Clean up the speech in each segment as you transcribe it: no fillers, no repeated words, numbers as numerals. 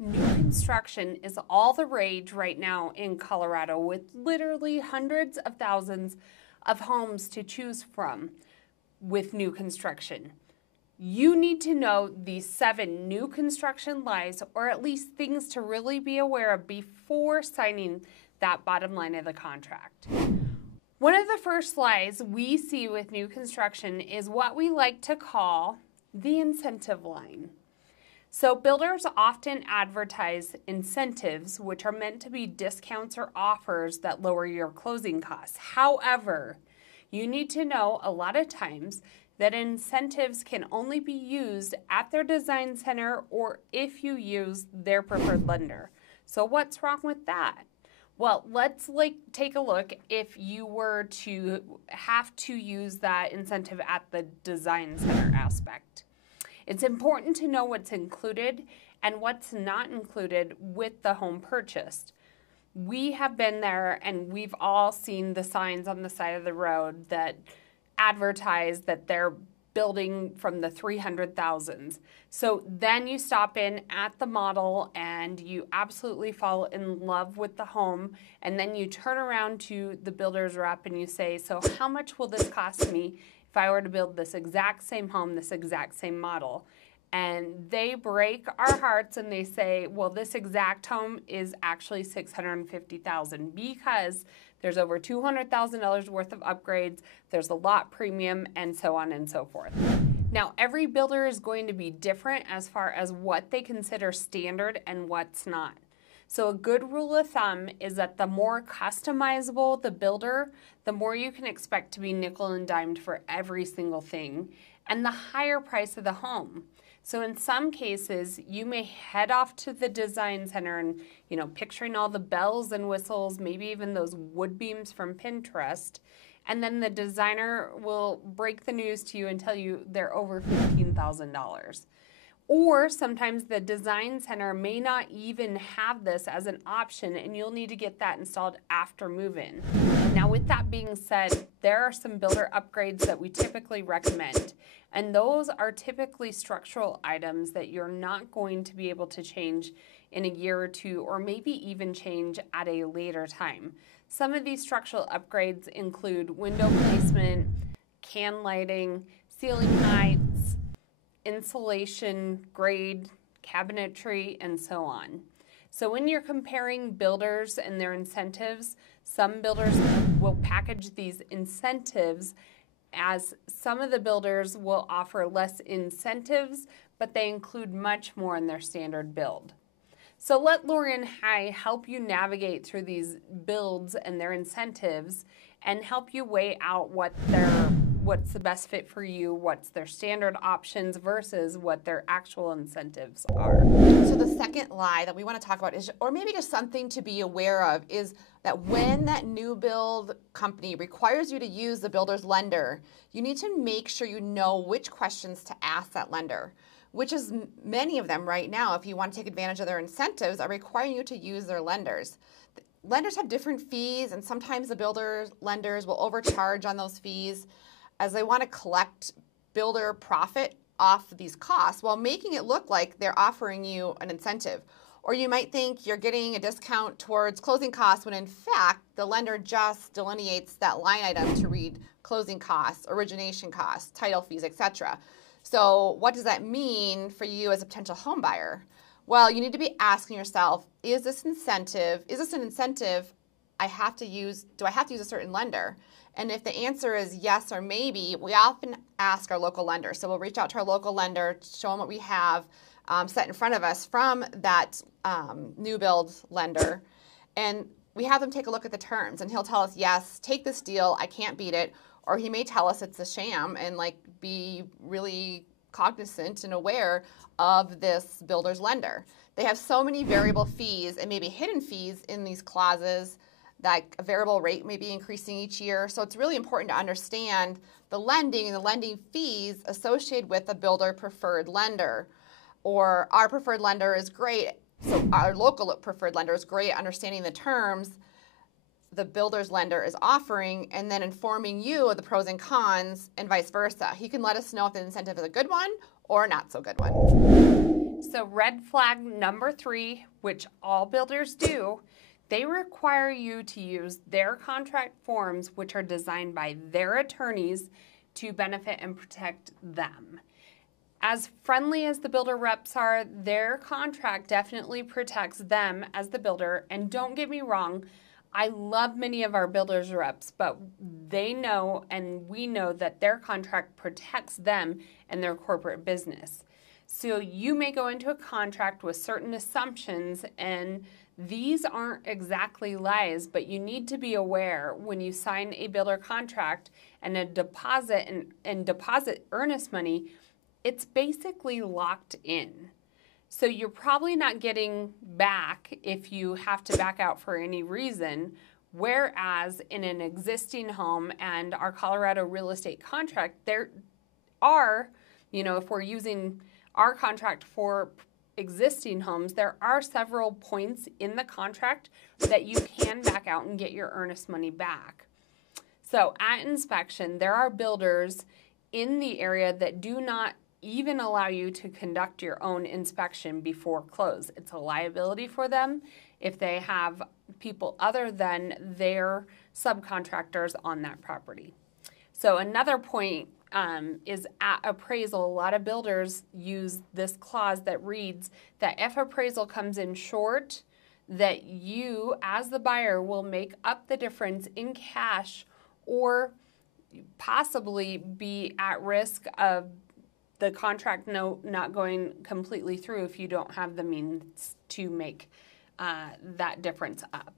New construction is all the rage right now in Colorado, with literally hundreds of thousands of homes to choose from with new construction. You need to know these 7 new construction lies, or at least things to really be aware of before signing that bottom line of the contract. One of the first lies we see with new construction is what we like to call the incentive line. So builders often advertise incentives, which are meant to be discounts or offers that lower your closing costs. However, you need to know a lot of times that incentives can only be used at their design center or if you use their preferred lender. So what's wrong with that? Well, let's take a look if you were to have to use that incentive at the design center aspect. It's important to know what's included and what's not included with the home purchased. We have been there and we've all seen the signs on the side of the road that advertise that they're building from the 300,000s. So then you stop in at the model and you absolutely fall in love with the home, and then you turn around to the builder's rep and you say, so how much will this cost me if I were to build this exact same home, this exact same model? And they break our hearts and they say, well, this exact home is actually $650,000 because there's over $200,000 worth of upgrades, there's a lot premium, and so on and so forth. Now, every builder is going to be different as far as what they consider standard and what's not. So a good rule of thumb is that the more customizable the builder, the more you can expect to be nickel and dimed for every single thing, and the higher price of the home. So in some cases, you may head off to the design center and, picturing all the bells and whistles, maybe even those wood beams from Pinterest, and then the designer will break the news to you and tell you they're over $15,000. Or sometimes the design center may not even have this as an option and you'll need to get that installed after move-in. Now, with that being said, there are some builder upgrades that we typically recommend, and those are typically structural items that you're not going to be able to change in a year or two, or maybe even change at a later time. Some of these structural upgrades include window placement, can lighting, ceiling heights, insulation, grade, cabinetry, and so on. So when you're comparing builders and their incentives, some builders will package these incentives as some of the builders will offer less incentives, but they include much more in their standard build. So let Lori and I help you navigate through these builds and their incentives and help you weigh out what's the best fit for you, what's their standard options versus what their actual incentives are. So the second lie that we want to talk about is, or maybe just something to be aware of, is that when that new build company requires you to use the builder's lender, you need to make sure you know which questions to ask that lender, which is many of them right now, if you want to take advantage of their incentives, are requiring you to use their lenders. Lenders have different fees, and sometimes the builder lenders will overcharge on those fees as they want to collect builder profit off these costs while making it look like they're offering you an incentive. Or you might think you're getting a discount towards closing costs when in fact the lender just delineates that line item to read closing costs, origination costs, title fees, etc. So what does that mean for you as a potential home buyer? Well, you need to be asking yourself, is this an incentive I have to use? Do I have to use a certain lender? And if the answer is yes or maybe, we often ask our local lender. So we'll reach out to our local lender, show them what we have set in front of us from that new build lender, and we have them take a look at the terms, and he'll tell us, yes, take this deal, I can't beat it, or he may tell us it's a sham and be really cognizant and aware of this builder's lender. They have so many variable fees and maybe hidden fees in these clauses that a variable rate may be increasing each year. So it's really important to understand the lending and the lending fees associated with a builder preferred lender. Or our preferred lender is great, so our local preferred lender is great at understanding the terms the builder's lender is offering and then informing you of the pros and cons and vice versa. He can let us know if the incentive is a good one or not so good one. So red flag number 3, which all builders do, they require you to use their contract forms, which are designed by their attorneys to benefit and protect them. As friendly as the builder reps are, their contract definitely protects them as the builder. And don't get me wrong, I love many of our builders reps, but they know and we know that their contract protects them and their corporate business. So you may go into a contract with certain assumptions, and these aren't exactly lies, but you need to be aware when you sign a builder contract and a deposit and deposit earnest money, it's basically locked in. So you're probably not getting back if you have to back out for any reason, whereas in an existing home and our Colorado real estate contract, there are, if we're using our contract for existing homes, there are several points in the contract that you can back out and get your earnest money back. So at inspection, there are builders in the area that do not even allow you to conduct your own inspection before close. It's a liability for them if they have people other than their subcontractors on that property. So another point is at appraisal. A lot of builders use this clause that reads that if appraisal comes in short, that you as the buyer will make up the difference in cash or possibly be at risk of the contract not going completely through if you don't have the means to make that difference up.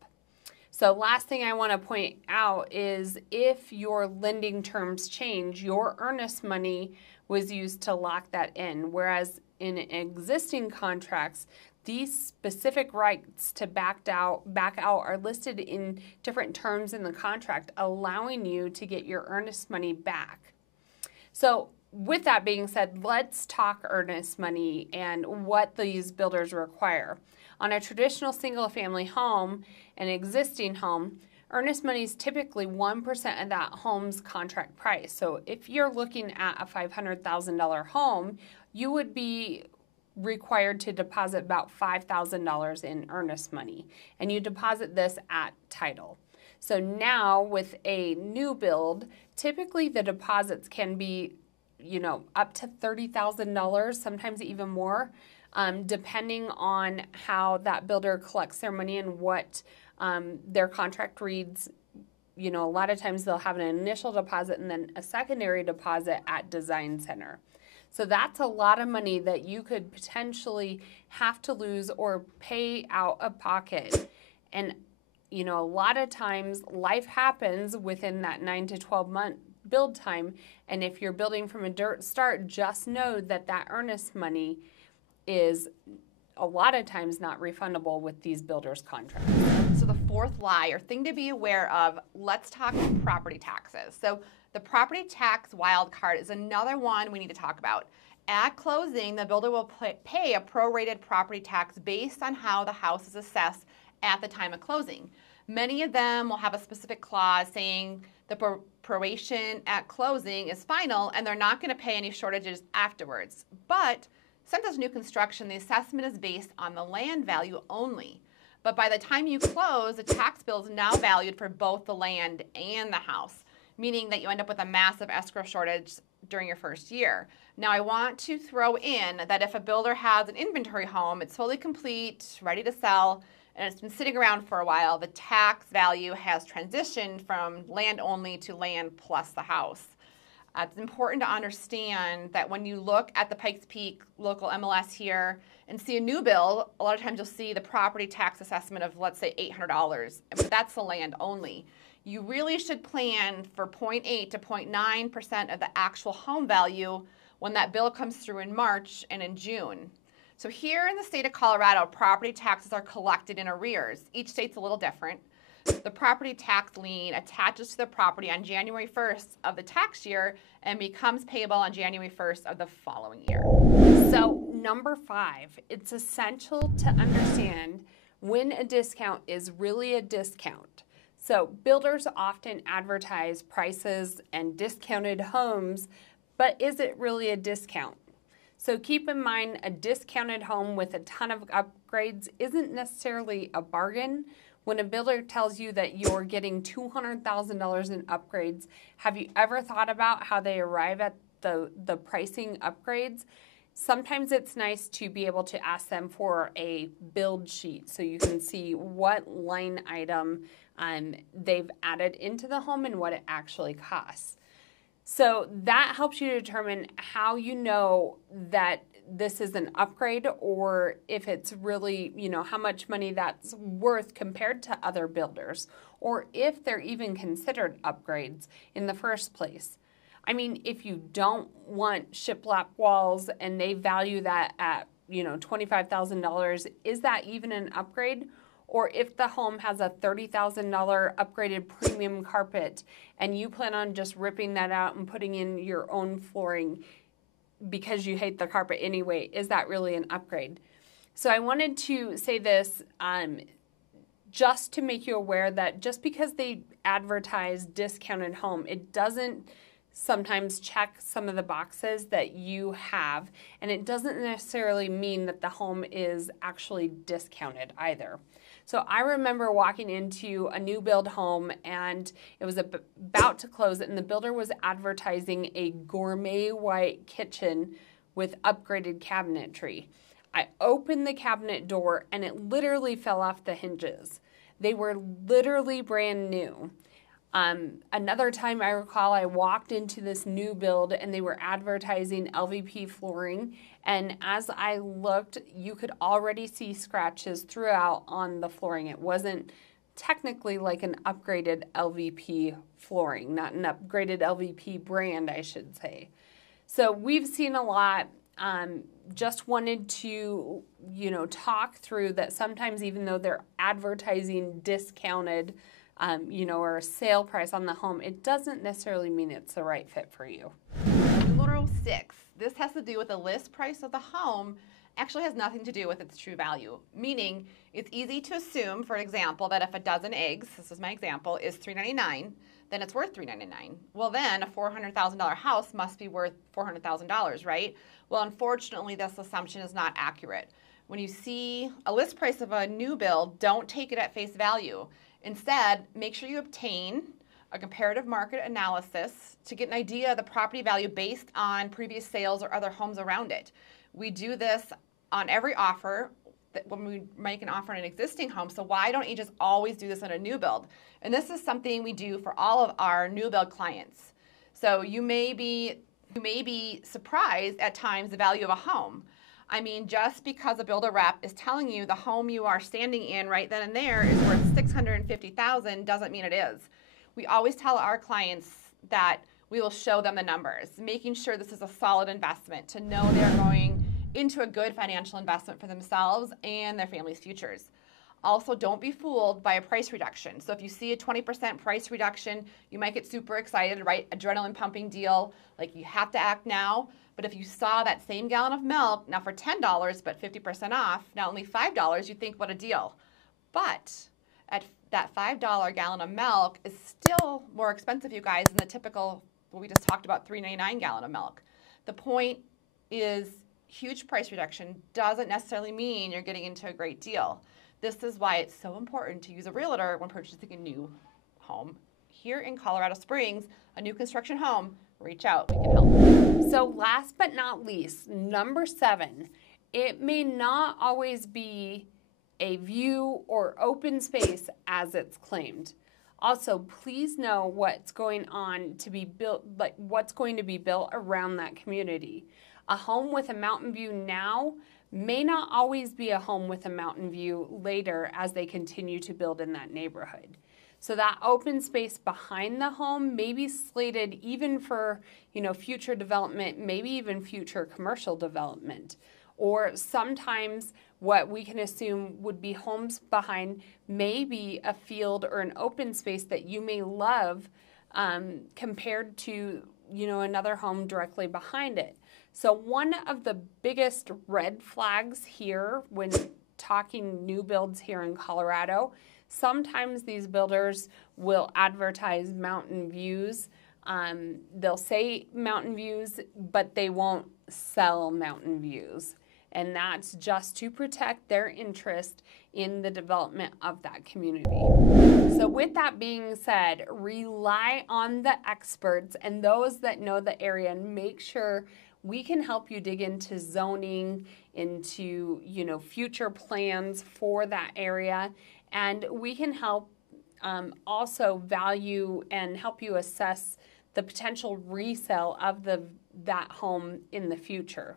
So last thing I want to point out is if your lending terms change, your earnest money was used to lock that in, whereas in existing contracts, these specific rights to back out are listed in different terms in the contract, allowing you to get your earnest money back. So with that being said, let's talk earnest money and what these builders require. On a traditional single-family home, an existing home, earnest money is typically 1% of that home's contract price. So if you're looking at a $500,000 home, you would be required to deposit about $5,000 in earnest money, and you deposit this at title. So now with a new build, typically the deposits can be up to $30,000, sometimes even more, depending on how that builder collects their money and what their contract reads. A lot of times they'll have an initial deposit and then a secondary deposit at design center. So that's a lot of money that you could potentially have to lose or pay out of pocket. And, a lot of times life happens within that 9 to 12 month build time. And if you're building from a dirt start, just know that that earnest money is a lot of times not refundable with these builders' contracts. So the fourth lie or thing to be aware of, let's talk property taxes. So the property tax wild card is another one we need to talk about. At closing, the builder will pay a prorated property tax based on how the house is assessed at the time of closing. Many of them will have a specific clause saying the proration at closing is final and they're not going to pay any shortages afterwards. But since it's new construction, the assessment is based on the land value only. But by the time you close, the tax bill is now valued for both the land and the house, meaning that you end up with a massive escrow shortage during your first year. Now, I want to throw in that if a builder has an inventory home, it's fully complete, ready to sell, and it's been sitting around for a while, the tax value has transitioned from land only to land plus the house. It's important to understand that when you look at the Pikes Peak local MLS here and see a new build, a lot of times you'll see the property tax assessment of, let's say, $800, but that's the land only. You really should plan for 0.8 to 0.9% of the actual home value when that bill comes through in March and in June. So here in the state of Colorado, property taxes are collected in arrears. Each state's a little different. The property tax lien attaches to the property on January 1st of the tax year and becomes payable on January 1st of the following year. So number 5, it's essential to understand when a discount is really a discount. So builders often advertise prices and discounted homes, but is it really a discount? So keep in mind, a discounted home with a ton of upgrades isn't necessarily a bargain. When a builder tells you that you're getting $200,000 in upgrades, have you ever thought about how they arrive at the pricing upgrades? Sometimes it's nice to be able to ask them for a build sheet so you can see what line item they've added into the home and what it actually costs. So that helps you determine how you know that this is an upgrade, or if it's really, how much money that's worth compared to other builders, or if they're even considered upgrades in the first place. I mean, if you don't want shiplap walls and they value that at, $25,000, is that even an upgrade? Or if the home has a $30,000 upgraded premium carpet and you plan on just ripping that out and putting in your own flooring because you hate the carpet anyway, is that really an upgrade? So I wanted to say this just to make you aware that just because they advertise discounted home, it doesn't sometimes check some of the boxes that you have, and it doesn't necessarily mean that the home is actually discounted either. So I remember walking into a new build home, and it was about to close, and the builder was advertising a gourmet white kitchen with upgraded cabinetry. I opened the cabinet door and it literally fell off the hinges. They were literally brand new. Another time I recall, I walked into this new build and they were advertising LVP flooring, and as I looked, you could already see scratches throughout on the flooring. It wasn't technically like an upgraded LVP flooring, not an upgraded LVP brand, I should say. So we've seen a lot. Just wanted to, talk through that sometimes even though they're advertising discounted or a sale price on the home, it doesn't necessarily mean it's the right fit for you. Number 6, this has to do with the list price of the home, actually has nothing to do with its true value. Meaning, it's easy to assume, for example, that if a dozen eggs, this is my example, is $3.99, then it's worth $3.99. Well, then a $400,000 house must be worth $400,000, right? Well, unfortunately, this assumption is not accurate. When you see a list price of a new build, don't take it at face value. Instead, make sure you obtain a comparative market analysis to get an idea of the property value based on previous sales or other homes around it. We do this on every offer when we make an offer on an existing home, so why don't you just always do this on a new build? And this is something we do for all of our new build clients. So you may be surprised at times the value of a home. I mean, just because a builder rep is telling you the home you are standing in right then and there is worth $650,000 doesn't mean it is. We always tell our clients that we will show them the numbers, making sure this is a solid investment, to know they're going into a good financial investment for themselves and their family's futures. Also, don't be fooled by a price reduction. So if you see a 20% price reduction, you might get super excited, right? Adrenaline pumping deal, like you have to act now. But if you saw that same gallon of milk, now for $10, but 50% off, now only $5, you think, what a deal. But at that $5 gallon of milk is still more expensive, you guys, than the typical, what we just talked about, $3.99 gallon of milk. The point is, huge price reduction doesn't necessarily mean you're getting into a great deal. This is why it's so important to use a realtor when purchasing a new home. Here in Colorado Springs, a new construction home, reach out, we can help. So last but not least, number 7, it may not always be a view or open space as it's claimed. Also, please know what's going on to be built, like what's going to be built around that community. A home with a mountain view now may not always be a home with a mountain view later as they continue to build in that neighborhood. So that open space behind the home may be slated even for, future development, maybe even future commercial development. Or sometimes what we can assume would be homes behind may be a field or an open space that you may love compared to, another home directly behind it. So one of the biggest red flags here when talking new builds here in Colorado, sometimes these builders will advertise mountain views They'll say mountain views, but they won't sell mountain views. And that's just to protect their interest in the development of that community. So with that being said, rely on the experts and those that know the area, and make sure we can help you dig into zoning, into future plans for that area, and we can help also value and help you assess the potential resale of that home in the future.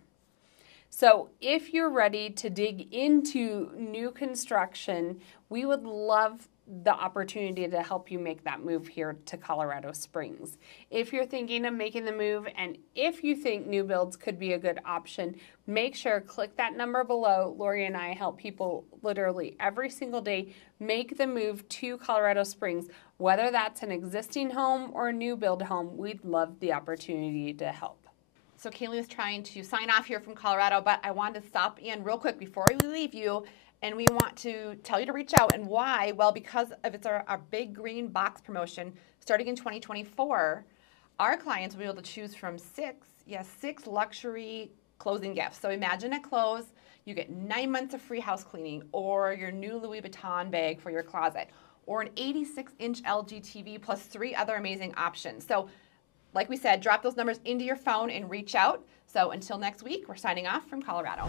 So if you're ready to dig into new construction, we would love the opportunity to help you make that move here to Colorado Springs. If you're thinking of making the move, and if you think new builds could be a good option, make sure click that number below. Lori and I help people literally every single day make the move to Colorado Springs, whether that's an existing home or a new build home. We'd love the opportunity to help. So Kaylee was trying to sign off here from Colorado, but I wanted to stop in real quick before we leave you, and we want to tell you to reach out. And why? Well, because of it's our big green box promotion starting in 2024, our clients will be able to choose from six luxury closing gifts. So imagine at close, you get 9 months of free house cleaning, or your new Louis Vuitton bag for your closet, or an 86-inch LG TV plus 3 other amazing options. So like we said, drop those numbers into your phone and reach out. So until next week, we're signing off from Colorado.